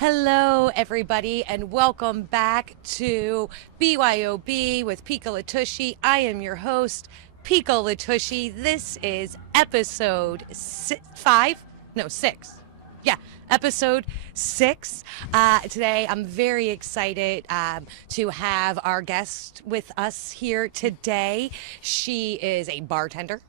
Hello, everybody, and welcome back to BYOB with Pika Latushi. I am your host, Pika Latushi. This is episode 5? No, 6. Yeah, episode 6. Today, I'm very excited to have our guest with us here today. She is a bartender.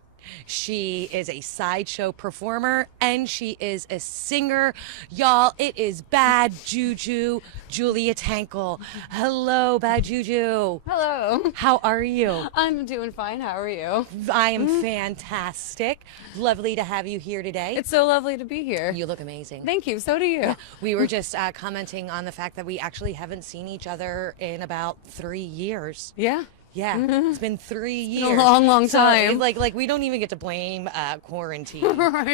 She is a sideshow performer, and she is a singer. Y'all, it is Bad Juju, Julia Tankle. Hello, Bad Juju. Hello. How are you? I'm doing fine. How are you? I am fantastic. Lovely to have you here today. It's so lovely to be here. You look amazing. Thank you. So do you. We were just commenting on the fact that we actually haven't seen each other in about 3 years. Yeah. Yeah, it's been 3 years. Been a long, long time. So, like we don't even get to blame quarantine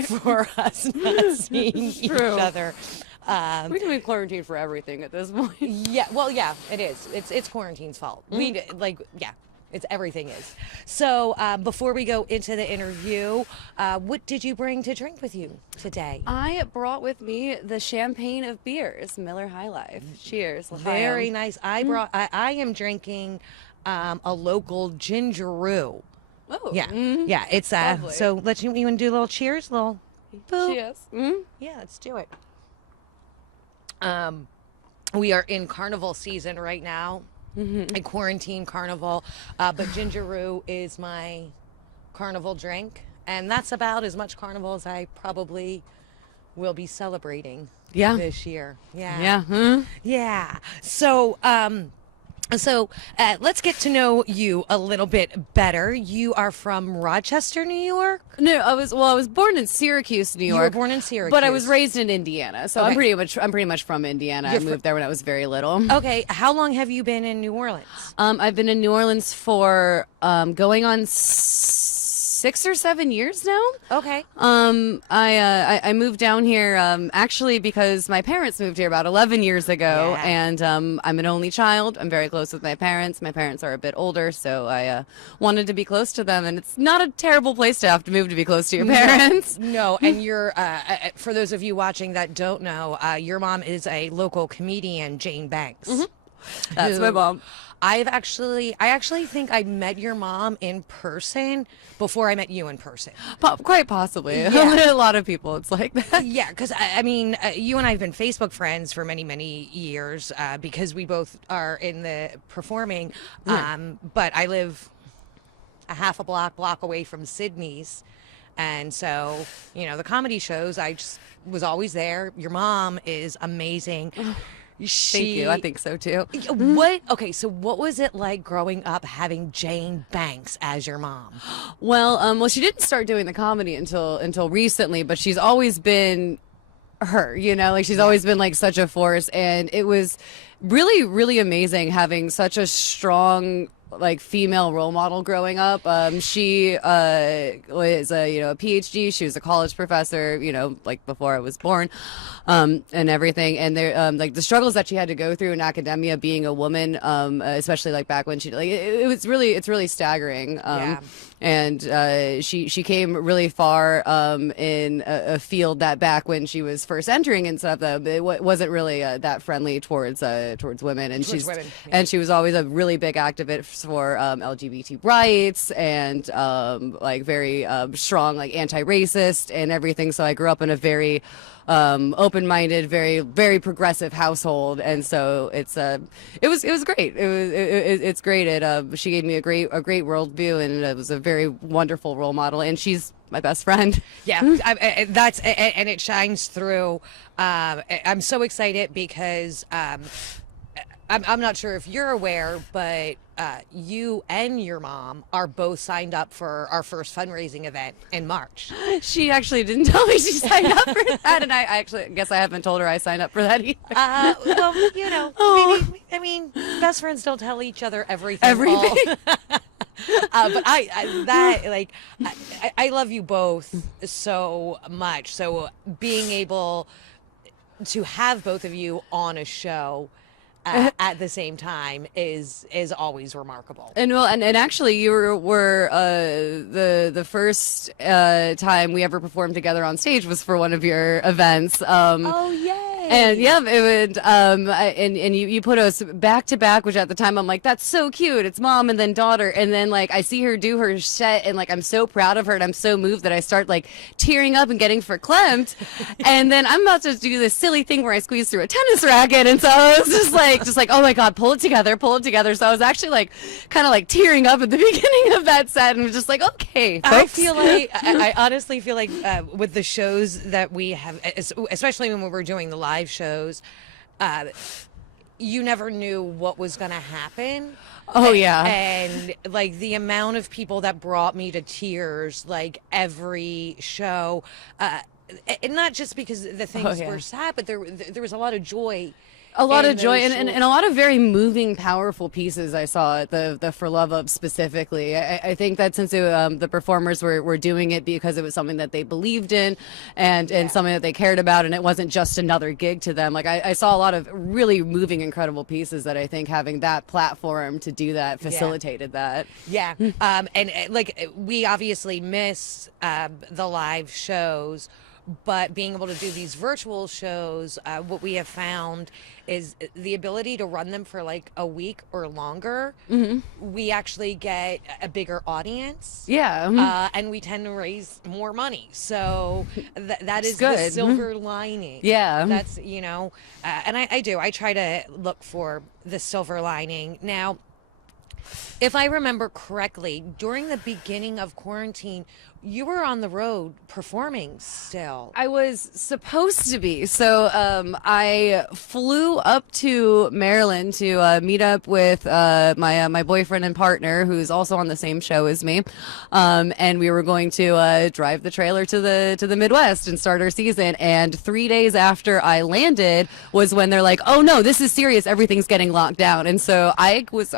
for us not seeing each other. We can be quarantined for everything at this point. Yeah, well, yeah, it is. It's quarantine's fault. It's everything is. So before we go into the interview, what did you bring to drink with you today? I brought with me the champagne of beers, Miller High Life. Cheers. Very nice. I am drinking a local gingeroo. Oh. Yeah. Yeah, it's Lovely. so you want to do a little cheers? Little boop. Cheers. Yeah, let's do it. We are in carnival season right now. A quarantine carnival, but gingeroo is my carnival drink, and that's about as much carnival as I probably will be celebrating this year. Yeah. Yeah. Yeah. So let's get to know you a little bit better. You are from Rochester, New York? No, I was born in Syracuse, New York. You were born in Syracuse. But I was raised in Indiana. So Okay. I'm pretty much from Indiana. You're I moved there when I was very little. Okay, how long have you been in New Orleans? I've been in New Orleans for going on 6 or 7 years now. Okay. I moved down here actually because my parents moved here about 11 years ago, Yeah. and I'm an only child. I'm very close with my parents. My parents are a bit older, so I wanted to be close to them, and it's not a terrible place to have to move to be close to your parents. No, and you're, for those of you watching that don't know, your mom is a local comedian, Jane Banks. That's my mom. I actually think I met your mom in person before I met you in person. Quite possibly. Yeah. A lot of people, it's like that. Yeah, because I mean, you and I have been Facebook friends for many, many years because we both are in the performing. But I live a half a block away from Sydney's. And so, the comedy shows, I just was always there. Your mom is amazing. Thank you. I think so too. So what was it like growing up having Jane Banks as your mom? Well, she didn't start doing the comedy until recently, but she's always been her, she's always been like such a force, and it was really, really amazing having such a strong female role model growing up. She was a PhD. She was a college professor, before I was born, and everything. And there, the struggles that she had to go through in academia, being a woman, especially back when it's really staggering. And she came really far in a field that back when she was first entering and stuff, it wasn't really that friendly towards women. And and she was always a really big activist for LGBT rights and very strong anti-racist and everything. So I grew up in a very open-minded, very, very progressive household, and so it was great. It's great. She gave me a great worldview, and it was a very wonderful role model. And she's my best friend. Yeah, and it shines through. I'm so excited because I'm not sure if you're aware, but you and your mom are both signed up for our first fundraising event in March. She actually didn't tell me she signed up for that, and I actually guess I haven't told her I signed up for that either. Maybe, I mean, best friends don't tell each other everything. But I love you both so much. So being able to have both of you on a show at the same time is always remarkable. And actually, you were the first time we ever performed together on stage was for one of your events. Oh yay! And yeah, it would, and you put us back to back, which at the time I'm like, that's so cute. It's mom and then daughter. And then like I see her do her set and like I'm so proud of her and I'm so moved that I start like tearing up and getting verklempt. And then I'm about to do this silly thing where I squeeze through a tennis racket. And so I was just like, oh my God, pull it together, pull it together. So I was actually like kind of like tearing up at the beginning of that set and was just like, okay, folks. I feel like, I honestly feel like with the shows that we have, especially when we were doing the live shows, you never knew what was going to happen. Oh yeah. And like the amount of people that brought me to tears, like every show, and not just because the things were sad, but there was a lot of joy. A lot of joy and a lot of very moving, powerful pieces I saw at the For Love Of specifically. I think that since the performers were doing it because it was something that they believed in and something that they cared about, and it wasn't just another gig to them. Like I saw a lot of really moving, incredible pieces that I think having that platform to do that facilitated that. Yeah. And like we obviously miss the live shows, but being able to do these virtual shows, what we have found is the ability to run them for like a week or longer. We actually get a bigger audience. Yeah. And we tend to raise more money. So that is good. the silver lining. Yeah. That's, you know, and I do. I try to look for the silver lining. Now, if I remember correctly, during the beginning of quarantine, you were on the road performing still. I was supposed to be. So I flew up to Maryland to meet up with my boyfriend and partner, who's also on the same show as me, and we were going to drive the trailer to the Midwest and start our season. And 3 days after I landed was when they're like, "Oh no, this is serious. Everything's getting locked down." And so I was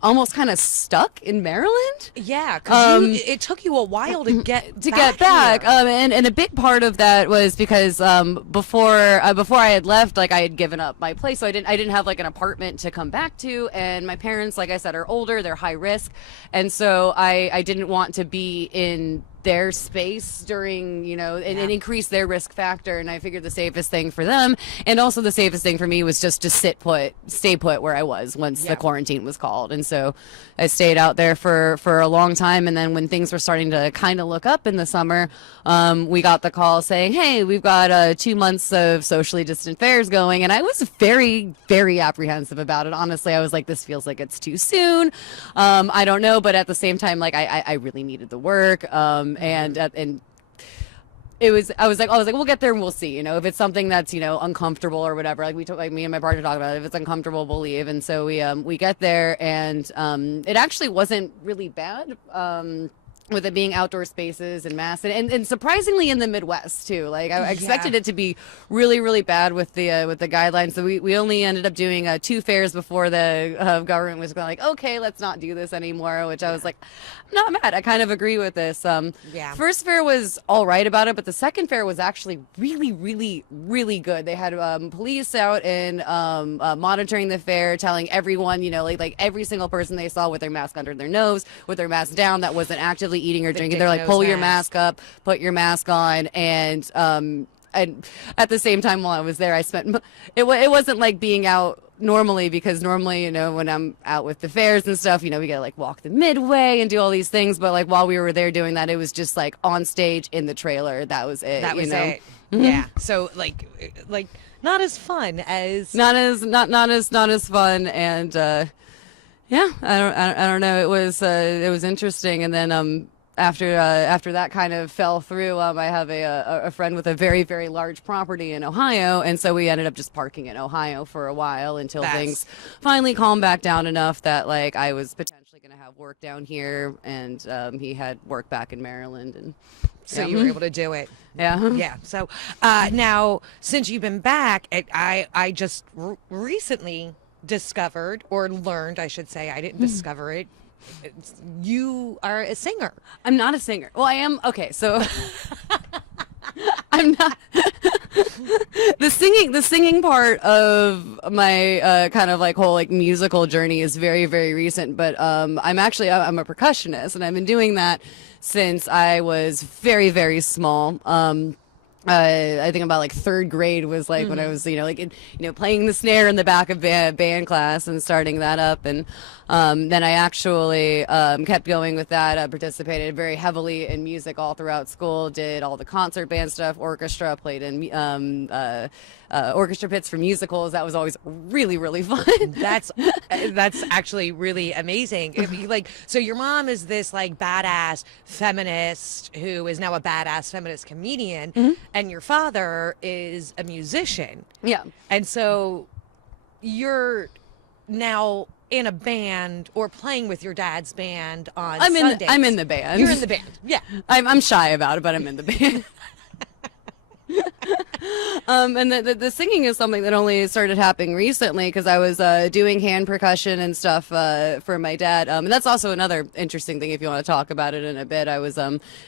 almost kind of stuck in Maryland. Yeah, because it took you a while to get back. here. And a big part of that was because before I had left, like I had given up my place, so I didn't have like an apartment to come back to, and my parents, like I said, are older, they're high risk, and so I didn't want to be in their space during, you know, and increase their risk factor. And I figured the safest thing for them, and also the safest thing for me, was just to stay put where I was once the quarantine was called. And so I stayed out there for a long time. And then when things were starting to kind of look up in the summer, we got the call saying, "Hey, we've got 2 months of socially distant fairs going." And I was very, very apprehensive about it. Honestly, I was like, this feels like it's too soon. I don't know. But at the same time, like I really needed the work. And it was, I was like, we'll get there and we'll see, you know, if it's something that's, you know, uncomfortable or whatever, like me and my partner talked about it, if it's uncomfortable, we'll leave. And so we get there, and it actually wasn't really bad. With it being outdoor spaces and masks, and surprisingly in the Midwest too. Like I expected it to be really, really bad with the guidelines. So we only ended up doing 2 fairs before the government was going like, okay, let's not do this anymore. Which I was like, I'm not mad. I kind of agree with this. First fair was all right about it, but the second fair was actually really, really, really good. They had police out and monitoring the fair, telling everyone, you know, like every single person they saw with their mask under their nose, with their mask down, that wasn't actively eating or drinking. They're like, pull your mask up, put your mask on. And at the same time, while I was there, I spent it wasn't like being out normally, because normally, you know, when I'm out with the fairs and stuff, you know, we gotta like walk the midway and do all these things. But like while we were there doing that, it was just like on stage in the trailer. That was it. That was it. Mm-hmm. Yeah. So like not as fun as not as fun. And yeah, I don't know. It was interesting. And then after that kind of fell through, I have a friend with a very, very large property in Ohio, and so we ended up just parking in Ohio for a while until things finally calmed back down enough that like I was potentially going to have work down here, and he had work back in Maryland, and so you were able to do it. Yeah. Yeah. So now, since you've been back, I just recently discovered, or learned, I should say, I didn't discover it. You are a singer. I'm not a singer. Well, I am. Okay, so I'm not. The singing part of my kind of like whole like musical journey is very, very recent. But I'm a percussionist, and I've been doing that since I was very, very small. I think about like third grade was like when I was, like, playing the snare in the back of band class and starting that up. And then I actually kept going with that. I participated very heavily in music all throughout school, did all the concert band stuff, orchestra, played in orchestra pits for musicals. That was always really, really fun. That's actually really amazing. If you, like, so your mom is this like badass feminist who is now a badass feminist comedian, and your father is a musician. Yeah. And so you're now in a band or playing with your dad's band on Sundays. I'm in the band. You're in the band. Yeah. I'm shy about it, but I'm in the band. And the singing is something that only started happening recently because I was doing hand percussion and stuff for my dad. And that's also another interesting thing if you want to talk about it in a bit. I was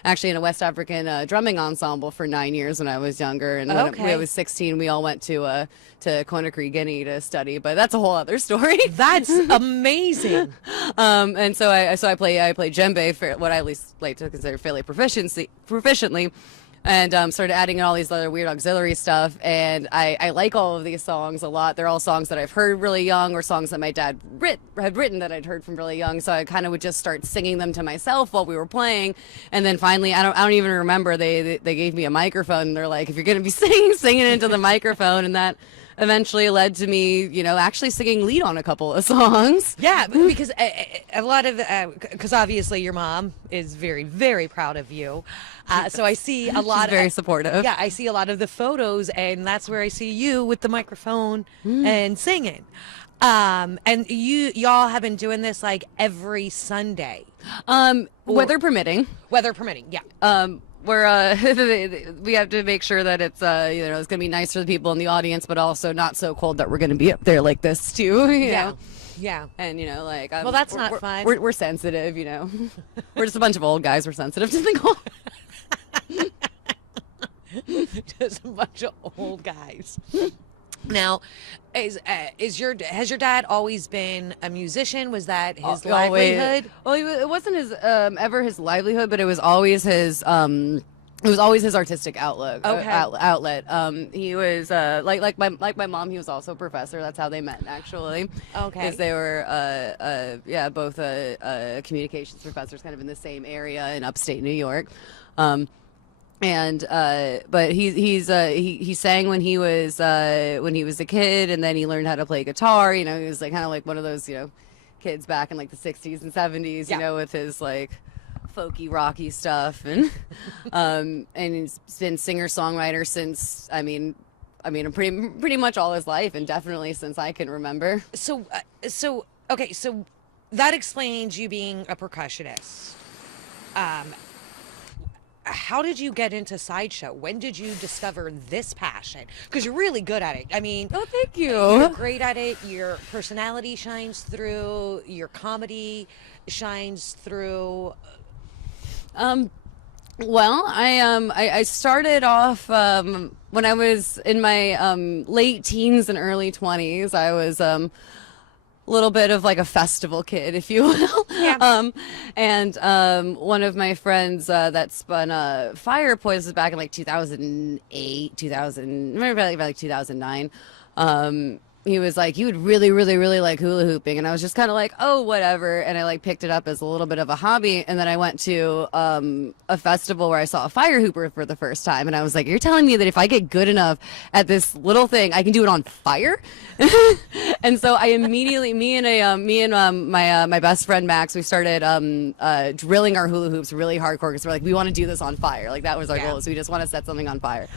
actually in a West African drumming ensemble for 9 years when I was younger. And when I was 16, we all went to Conakry, Guinea to study. But that's a whole other story. That's amazing. And so I play djembe for what I at least like to consider fairly proficiently. And started adding in all these other weird auxiliary stuff. And I like all of these songs a lot. They're all songs that I've heard really young or songs that my dad had written that I'd heard from really young. So I kind of would just start singing them to myself while we were playing. And then finally, I don't even remember, they gave me a microphone. And they're like, if you're going to be singing it into the microphone. And that eventually led to me, actually singing lead on a couple of songs. Yeah, because a lot of, because obviously your mom is very, very proud of you. So I see a lot. She's very supportive. Yeah, I see a lot of the photos, and that's where I see you with the microphone and singing. And y'all have been doing this like every Sunday. Weather permitting. Weather permitting, yeah. Where we have to make sure that it's it's gonna be nice for the people in the audience, but also not so cold that we're gonna be up there like this too. You know? Yeah. And well, that's not fun. We're sensitive, We're just a bunch of old guys. We're sensitive to the cold. Just a bunch of old guys. Now, has your dad always been a musician? Was that his livelihood? Well, it wasn't his ever his livelihood, but it was always his artistic outlet. He was like my mom. He was also a professor. That's how they met, actually. Okay. Because they were both communications professors, kind of in the same area in upstate New York. But he sang when he was a kid, and then he learned how to play guitar. He was like kind of like one of those kids back in like the 60s and 70s, with his like folky rocky stuff, and he's been singer-songwriter since pretty much all his life, and definitely since I can remember. So that explains you being a percussionist. How did you get into sideshow? When did you discover this passion? Because you're really good at it. I mean, oh, thank you. You're great at it. Your personality shines through. Your comedy shines through. Well, I started off when I was in my late teens and early 20s. I was little bit of like a festival kid, if you will. Yeah. And one of my friends that spun Fire Poise back in like 2008, 2000, maybe like 2009. He was like, you would really, really, really like hula hooping. And I was just kind of like, oh, whatever. And I like picked it up as a little bit of a hobby. And then I went to a festival where I saw a fire hooper for the first time. And I was like, you're telling me that if I get good enough at this little thing, I can do it on fire? And so I immediately, me and my best friend Max, we started drilling our hula hoops really hardcore because we're like, we want to do this on fire. Like that was our goal. So we just want to set something on fire.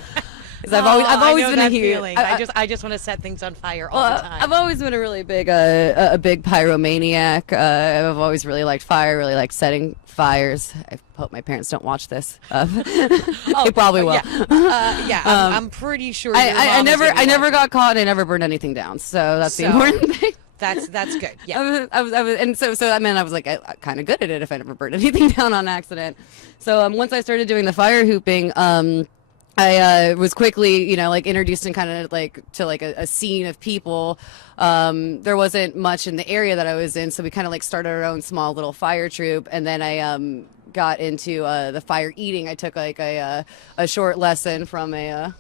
Because I've always been a huge feeling. I just want to set things on fire all the time. I've always been a really big a big pyromaniac. I've always really liked fire, really liked setting fires. I hope my parents don't watch this. They probably will. I'm pretty sure. I never got caught, and I never burned anything down. So that's the important thing. That's good. Yeah. I was I was like kind of good at it if I never burned anything down on accident. So once I started doing the fire hooping, I was quickly, like introduced in kind of like to like a scene of people. There wasn't much in the area that I was in, so we kind of like started our own small little fire troop. And then I got into the fire eating. I took like a short lesson from a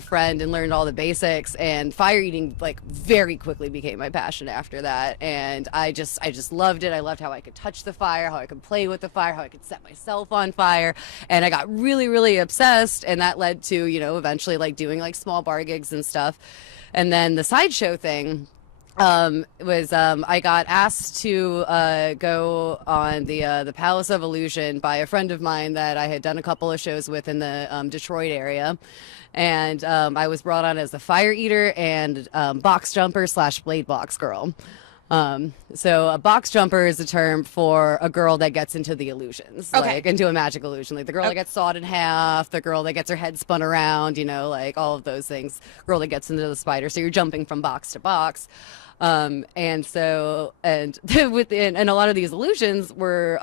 friend and learned all the basics, and fire eating like very quickly became my passion after that. And I just loved it. I loved how I could touch the fire, how I could play with the fire, how I could set myself on fire, and I got really obsessed, and that led to, you know, eventually like doing like small bar gigs and stuff. And then the sideshow thing was I got asked to go on the Palace of Illusion by a friend of mine that I had done a couple of shows with in the Detroit area, and I was brought on as the fire eater and box jumper / blade box girl. So a box jumper is a term for a girl that gets into the illusions, like into a magic illusion, like the girl that gets sawed in half, the girl that gets her head spun around, you know, like all of those things. Girl that gets into the spider. So you're jumping from box to box. And so, and within, and a lot of these illusions were,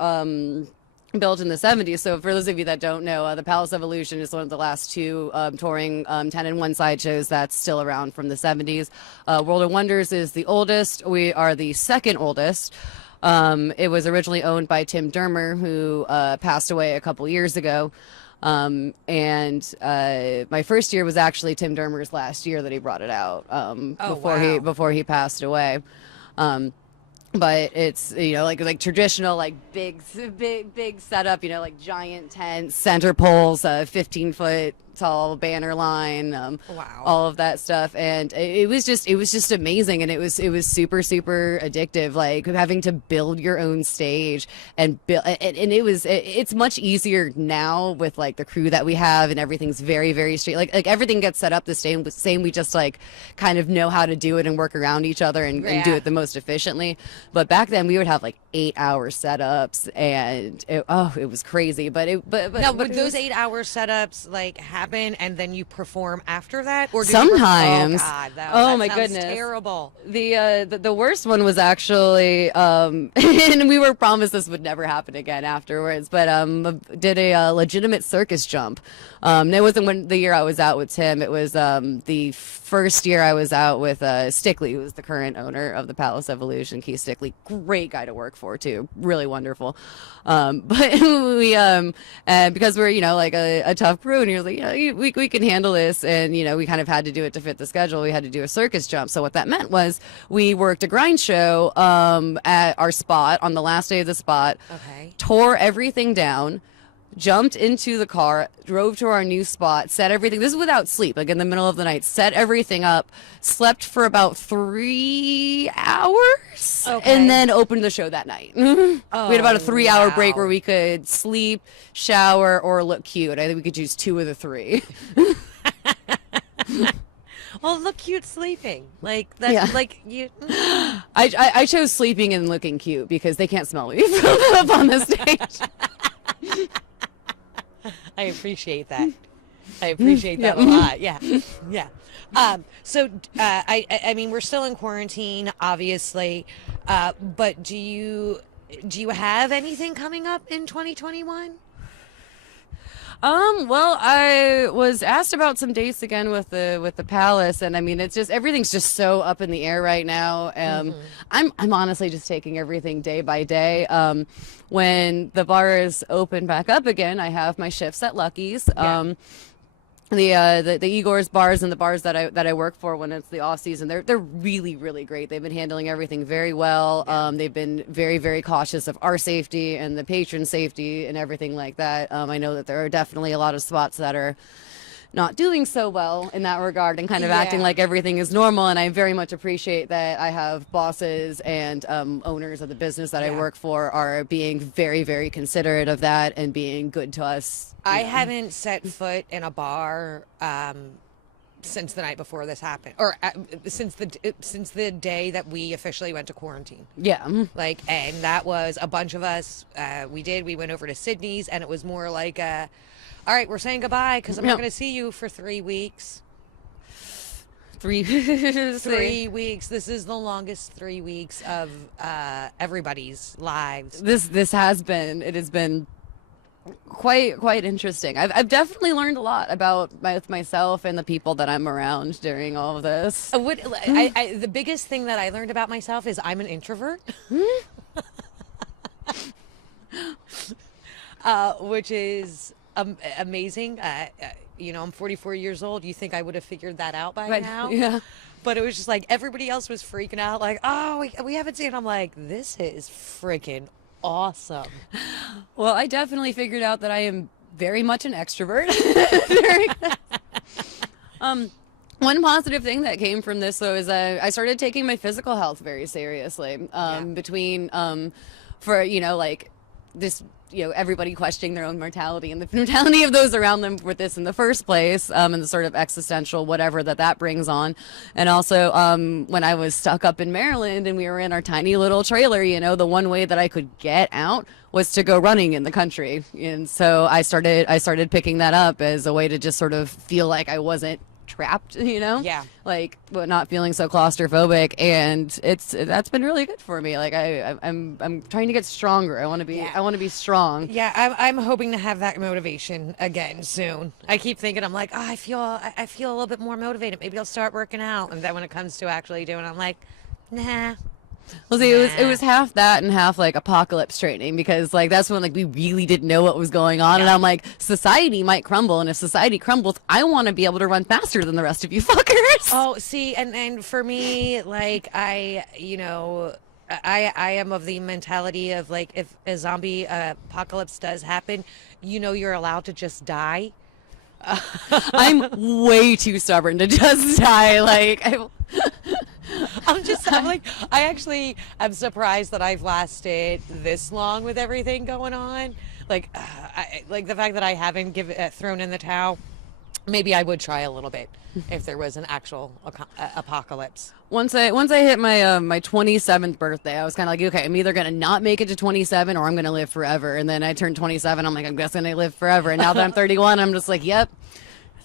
built in the 70s. So for those of you that don't know, the Palace of Illusion is one of the last two touring 10-in-1 sideshows that's still around from the 70s. World of Wonders is the oldest. We are the second oldest. It was originally owned by Tim Dermer, who passed away a couple years ago. And my first year was actually Tim Dermer's last year that he brought it out before he passed away. But it's, you know, like traditional, like big setup, you know, like giant tents, center poles, 15-foot tall banner line, all of that stuff. And it was just amazing. And it was super addictive, like having to build your own stage and build. And it's much easier now with like the crew that we have, and everything's very straight. Like everything gets set up the same. We just like kind of know how to do it and work around each other and do it the most efficiently. But back then we would have like 8-hour setups, and it was crazy. But now, would those 8-hour setups like happen and then you perform after that, or sometimes? Oh God, that my goodness, terrible. The worst one was actually, and we were promised this would never happen again afterwards. But did a legitimate circus jump. It wasn't the year I was out with Tim. It was the first year I was out with Stickley, who's the current owner of the Palace of Illusion. Keith Stickley, great guy to work for too, really wonderful. But we because we're, you know, like a tough crew, and he was like, you know, we can handle this, and you know, we kind of had to do it to fit the schedule. We had to do a circus jump. So what that meant was we worked a grind show at our spot on the last day of the spot. Tore everything down, jumped into the car, drove to our new spot, set everything. This is without sleep, like in the middle of the night, set everything up, slept for about 3 hours, and then opened the show that night. We had about a 3-hour break where we could sleep, shower, or look cute. I think we could choose 2 of the 3. Well, look cute sleeping. Like that, like you. I chose sleeping and looking cute because they can't smell me up on the stage. I appreciate that. I appreciate that a lot. Yeah. So, I mean, we're still in quarantine, obviously, but do you have anything coming up in 2021? Well, I was asked about some dates again with the Palace, and I mean, it's just everything's just so up in the air right now. I'm honestly just taking everything day by day. When the bars open back up again, I have my shifts at Lucky's. The Igor's bars and the bars that I work for when it's the off season, they're really great. They've been handling everything very well. They've been very cautious of our safety and the patron safety and everything like that. I know that there are definitely a lot of spots that are not doing so well in that regard and kind of acting like everything is normal. And I very much appreciate that I have bosses and owners of the business that I work for are being very considerate of that and being good to us. I haven't set foot in a bar since the night before this happened, or since the day that we officially went to quarantine. Like, and that was a bunch of us. We went over to Sydney's, and it was more like all right, we're saying goodbye because I'm not going to see you for 3 weeks. 3 weeks. This is the longest 3 weeks of everybody's lives. It has been quite interesting. I've definitely learned a lot about myself and the people that I'm around during all of this. The biggest thing that I learned about myself is I'm an introvert. which is amazing. I'm 44 years old. You think I would have figured that out by Right. now? Yeah. But it was just like everybody else was freaking out, like, oh, we haven't seen. I'm like, this is freaking awesome. Well, I definitely figured out that I am very much an extrovert. Very- One positive thing that came from this, though, is I started taking my physical health very seriously. Between, for, like this, everybody questioning their own mortality and the mortality of those around them with this in the first place, and the sort of existential whatever that brings on. And also, when I was stuck up in Maryland and we were in our tiny little trailer, the one way that I could get out was to go running in the country. And so I started picking that up as a way to just sort of feel like I wasn't trapped, Yeah. like, but not feeling so claustrophobic, and that's been really good for me. Like I'm trying to get stronger. I want to be Yeah. I want to be strong. Yeah, I'm hoping to have that motivation again soon. I keep thinking, I'm like, oh, I feel a little bit more motivated. Maybe I'll start working out. And then when it comes to actually doing it, I'm like, nah. Well, see, it Nah. was half that and half like apocalypse training, because like that's when like we really didn't know what was going on, and Yeah. I'm like, society might crumble, and if society crumbles, I want to be able to run faster than the rest of you fuckers. Oh, see, and for me, like I am of the mentality of like if a zombie apocalypse does happen, you're allowed to just die. I'm way too stubborn to just die. Like I'm like, I actually am surprised that I've lasted this long with everything going on. Like, like the fact that I haven't thrown in the towel. Maybe I would try a little bit if there was an actual apocalypse. Once I hit my my 27th birthday, I was kind of like, okay, I'm either gonna not make it to 27 or I'm gonna live forever. And then I turned 27. I'm like, I'm guessing I live forever. And now that I'm 31, I'm just like, yep,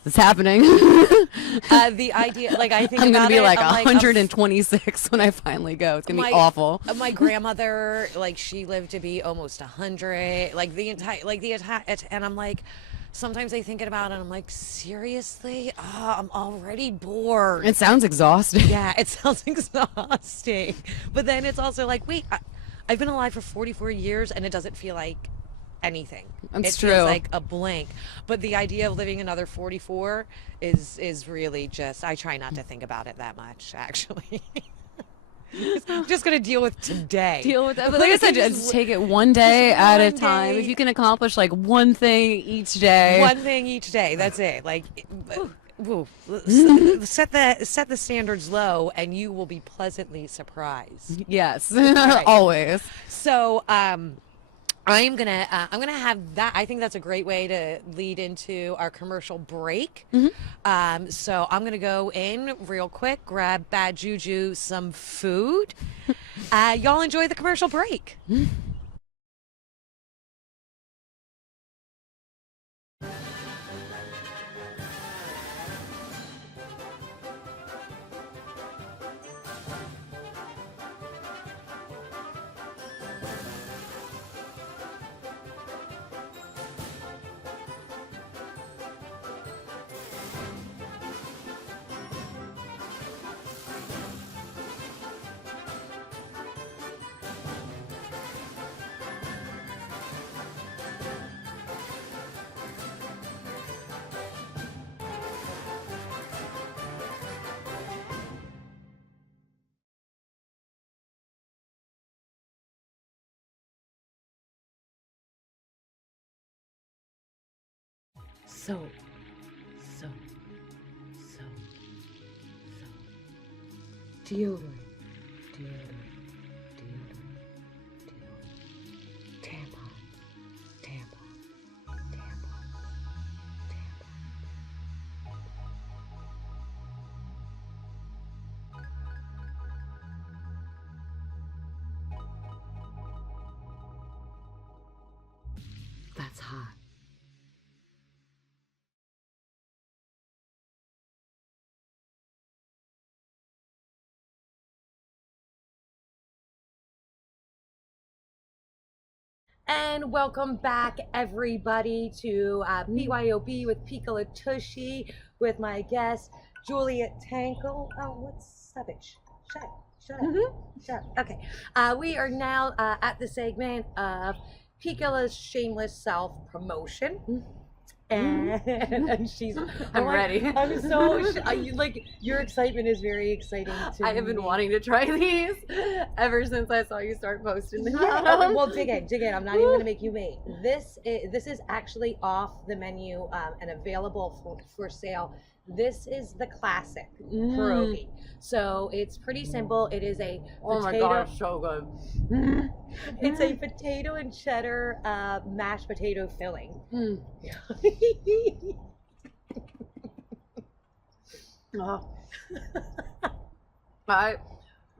it's happening. The idea, like I think I'm gonna about be it, like I'm 126 when I finally go. It's gonna be awful. My grandmother, like she lived to be almost 100. And I'm like, sometimes I think about it, and I'm like, seriously? Oh, I'm already bored. It sounds exhausting. Yeah, it sounds exhausting. But then it's also like, wait, I've been alive for 44 years, and it doesn't feel like anything. That's It true. feels like a blank. But the idea of living another 44 is really just, I try not to think about it that much, actually. I'm just gonna deal with today. Deal with that. But like I said, just take it one day just at a one time. day. If you can accomplish like one thing each day. One thing each day. That's it. Like, woo. Set the standards low, and you will be pleasantly surprised. Yes, Right. always. So, I'm gonna have that. I think that's a great way to lead into our commercial break. So I'm gonna go in real quick, grab Bad Juju some food. Y'all enjoy the commercial break. So, so, so, deodorant, deodorant, deodorant, deodorant, tampon, tampon, tampon, tampon. That's hot. And welcome back, everybody, to BYOB with Piccola Tushy with my guest, Juliet Tankle. Oh, what's up, bitch? Shut up. Shut up. Okay. We are now at the segment of Picola's shameless self promotion. And she's I'm ready. I'm so like your excitement is very exciting to I have been me. wanting to try these ever since I saw you start posting them. Yeah, well, dig in. I'm not even gonna make you wait. This is actually off the menu and available for sale. This is the classic pierogi. So it's pretty simple. It is a Oh my god, it's so good. It's a potato and cheddar mashed potato filling. Oh. I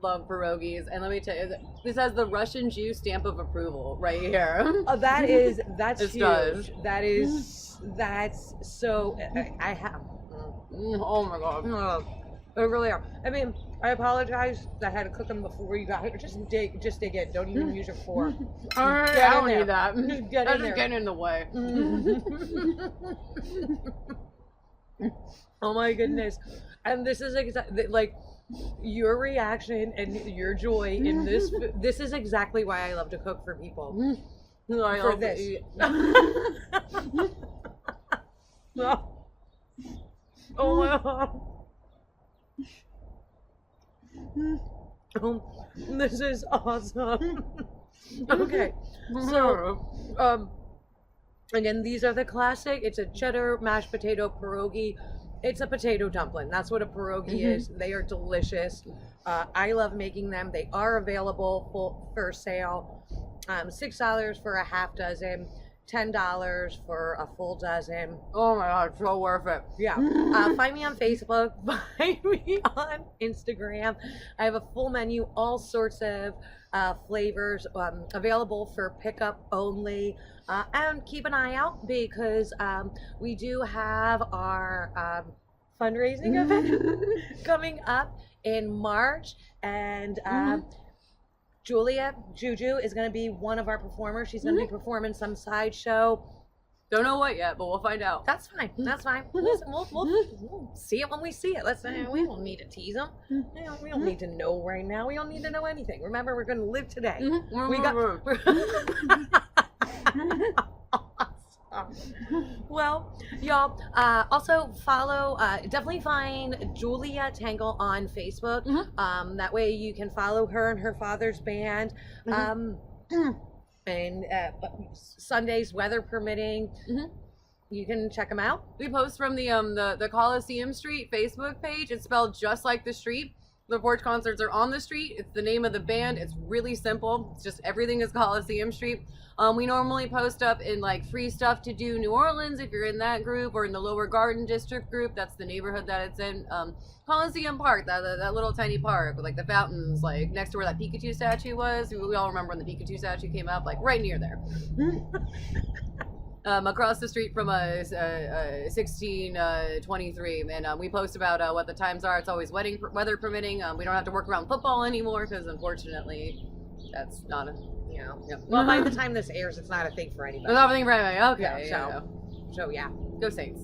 love pierogies, and let me tell you, this has the Russian Jew stamp of approval right here. That's It huge. does. That's so. I have. Oh my god. They really are. I mean, I apologize that I had to cook them before you got here. Just dig in. Don't even use your fork. I Get in don't there. need that. Just get That's in just there. getting in the way. Oh my goodness. And this is exactly like your reaction and your joy in this. This is exactly why I love to cook for people. I For love this. to eat. Oh my god. This is awesome. Okay. So again, these are the classic. It's a cheddar mashed potato pierogi. It's a potato dumpling. That's what a pierogi is. They are delicious. I love making them. They are available for sale. $6 for a half dozen, $10 for a full dozen. Oh my god, so worth it. Yeah. Find me on Facebook. Find me on Instagram. I have a full menu, all sorts of flavors available for pickup only. And keep an eye out because we do have our fundraising event coming up in March. And Juju is going to be one of our performers. She's going to be performing some sideshow. Don't know what yet, but we'll find out. That's fine. That's fine. We'll see it when we see it. We don't need to tease them. We don't need to know right now. We don't need to know anything. Remember, we're going to live today. We got. Well, y'all, also follow, definitely find Julia Tangle on Facebook. That way you can follow her and her father's band. And Sundays, weather permitting, you can check them out. We post from the Coliseum Street Facebook page. It's spelled just like the street. The Porch concerts are on the street. It's the name of the band. It's really simple. It's just everything is Coliseum Street. We normally post up in like free stuff to do New Orleans if you're in that group, or in the Lower Garden District group. That's the neighborhood that it's in. Coliseum Park, that little tiny park with like the fountains, like next to where that Pikachu statue was. We all remember when the Pikachu statue came up, like right near there. Across the street from 1623, and we post about what the times are. It's always weather permitting. We don't have to work around football anymore because unfortunately that's not a Well, by the time this airs, it's not a thing for anybody. It's not a thing for anybody. Okay, So yeah, go Saints.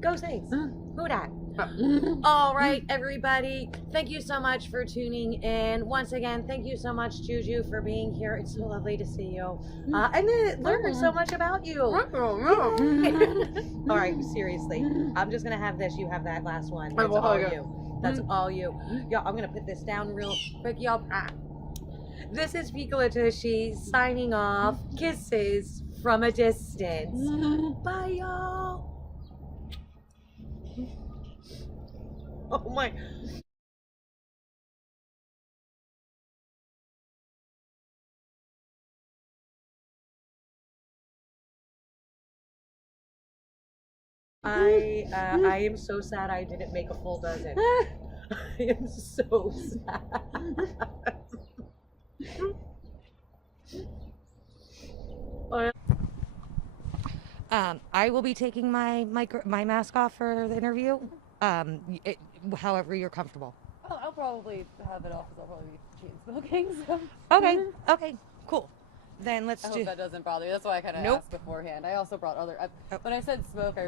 go Saints. Who dat? All right, everybody. Thank you so much for tuning in. Once again, thank you so much, Juju, for being here. It's so lovely to see you. And then learn so much about you. All right, seriously. I'm just going to have this. You have that last one. That's all you. That's all you. Y'all, I'm going to put this down real quick. Y'all. This is Piccola Tushy signing off. Kisses from a distance. Bye, y'all. Oh my. I am so sad I didn't make a full dozen. I am so sad. I will be taking my mask off for the interview. However you're comfortable. Oh, I'll probably have it off because I'll probably be chain smoking. So. Okay, cool. Then let's I do. hope that doesn't bother you. That's why I kind of Nope. asked beforehand. I also brought other. When I said smoke, I